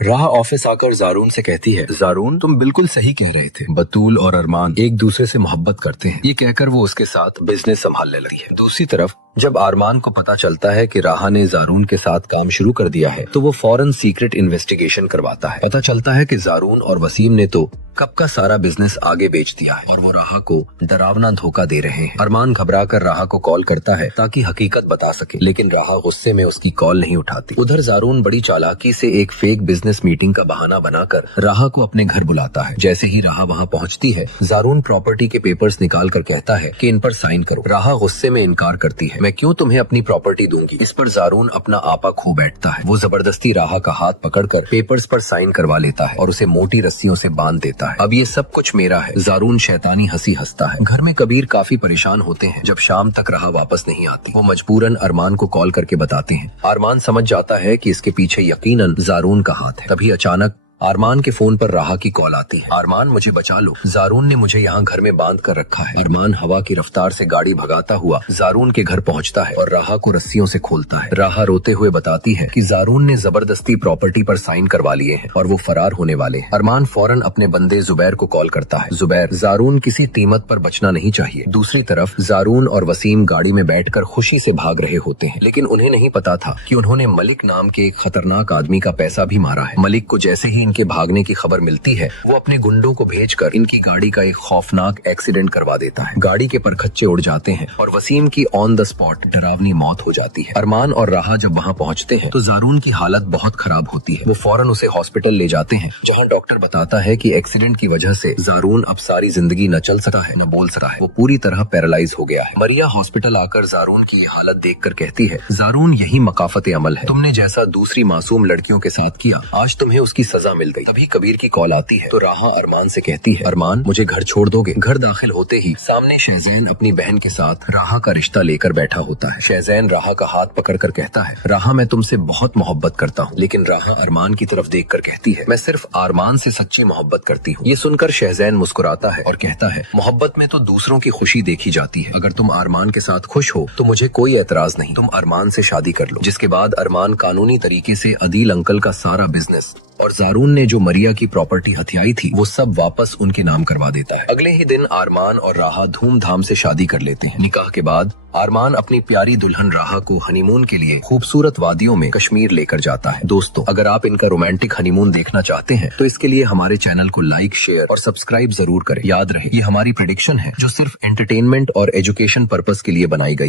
राह ऑफिस आकर जारून से कहती है, जारून तुम बिल्कुल सही कह रहे थे, बतूल और अरमान एक दूसरे से मोहब्बत करते हैं। ये कहकर वो उसके साथ बिजनेस संभालने लगी है। दूसरी तरफ जब अरमान को पता चलता है कि राह ने जारून के साथ काम शुरू कर दिया है तो वो फौरन सीक्रेट इन्वेस्टिगेशन करवाता है। पता चलता है कि जारून और वसीम ने तो कब का सारा बिजनेस आगे बेच दिया है और वो राह को डरावना धोखा दे रहे हैं। अरमान घबरा कर राह को कॉल करता है ताकि हकीकत बता सके, लेकिन राह गुस्से में उसकी कॉल नहीं उठाती। उधर जारून बड़ी चालाकी से एक फेक बिजनेस मीटिंग का बहाना बनाकर राह को अपने घर बुलाता है। जैसे ही राह वहाँ पहुँचती है, जारून प्रॉपर्टी के पेपर्स निकाल कर कहता है कि इन पर साइन करो। राह गुस्से में इनकार करती है, मैं क्यों तुम्हें अपनी प्रॉपर्टी दूंगी। इस पर जारून अपना आपा खो बैठता है। वो जबरदस्ती राह का हाथ पकड़कर पेपर्स पर साइन करवा लेता है और उसे मोटी रस्सियों से बांध देता है। अब ये सब कुछ मेरा है। जारून शैतानी हंसी हंसता है। घर में कबीर काफी परेशान होते हैं जब शाम तक राह वापस नहीं आती। वो मजबूरन अरमान को कॉल करके बताते हैं। अरमान समझ जाता है कि इसके पीछे यकीनन जारून का हाथ है। तभी अचानक अरमान के फोन पर राह की कॉल आती है। अरमान मुझे बचा लो, जारून ने मुझे यहाँ घर में बांध कर रखा है। अरमान हवा की रफ्तार से गाड़ी भगाता हुआ जारून के घर पहुँचता है और राह को रस्सियों से खोलता है। राह रोते हुए बताती है कि जारून ने जबरदस्ती प्रॉपर्टी पर साइन करवा लिए हैं और वो फरार होने वाले हैं। अरमान फौरन अपने बंदे जुबैर को कॉल करता है। जुबैर, जारून किसी कीमत पर बचना नहीं चाहिए। दूसरी तरफ जारून और वसीम गाड़ी में बैठकर खुशी से भाग रहे होते हैं, लेकिन उन्हें नहीं पता था कि उन्होंने मलिक नाम के एक खतरनाक आदमी का पैसा भी मारा है। मलिक को जैसे ही इनके भागने की खबर मिलती है, वो अपने गुंडों को भेजकर इनकी गाड़ी का एक खौफनाक एक्सीडेंट करवा देता है। गाड़ी के परखच्चे उड़ जाते हैं और वसीम की ऑन द स्पॉट डरावनी मौत हो जाती है। अरमान और राह जब वहाँ पहुँचते हैं तो जारून की हालत बहुत खराब होती है। वो फौरन उसे हॉस्पिटल ले जाते हैं, जहाँ डॉक्टर बताता है कि एक्सीडेंट की वजह से जारून अब सारी जिंदगी न चल सकता है, न बोल सकता है। वो पूरी तरह पैरालाइज हो गया है। मरिया हॉस्पिटल आकर जारून की ये हालत देखकर कहती है, जारून यही मकाफत अमल है। तुमने जैसा दूसरी मासूम लड़कियों के साथ किया, आज तुम्हें उसकी सजा मिल गई। तभी कबीर की कॉल आती है तो राह अरमान से कहती है, अरमान मुझे घर छोड़ दोगे। घर दाखिल होते ही सामने शहजैन अपनी बहन के साथ राह का रिश्ता लेकर बैठा होता है। शहजैन राह का हाथ पकड़कर कहता है, राह मैं तुमसे बहुत मोहब्बत करता हूँ। लेकिन राह अरमान की तरफ देखकर कहती है, मैं सिर्फ अरमान से सच्ची मोहब्बत करती हूँ। ये सुनकर शहजैन मुस्कुराता है और कहता है, मोहब्बत में तो दूसरों की खुशी देखी जाती है। अगर तुम अरमान के साथ खुश हो तो मुझे कोई एतराज नहीं, तुम अरमान से शादी कर लो। जिसके बाद अरमान कानूनी तरीके से अदील अंकल का सारा बिजनेस और जारून ने जो मरिया की प्रॉपर्टी हथियाई थी वो सब वापस उनके नाम करवा देता है। अगले ही दिन अरमान और राह धूमधाम से शादी कर लेते हैं। निकाह के बाद अरमान अपनी प्यारी दुल्हन राह को हनीमून के लिए खूबसूरत वादियों में कश्मीर लेकर जाता है। दोस्तों, अगर आप इनका रोमांटिक हनीमून देखना चाहते हैं तो इसके लिए हमारे चैनल को लाइक, शेयर और सब्सक्राइब जरूर करें। याद रहे, ये हमारी प्रेडिक्शन है जो सिर्फ एंटरटेनमेंट और एजुकेशन पर्पस के लिए बनाई गई।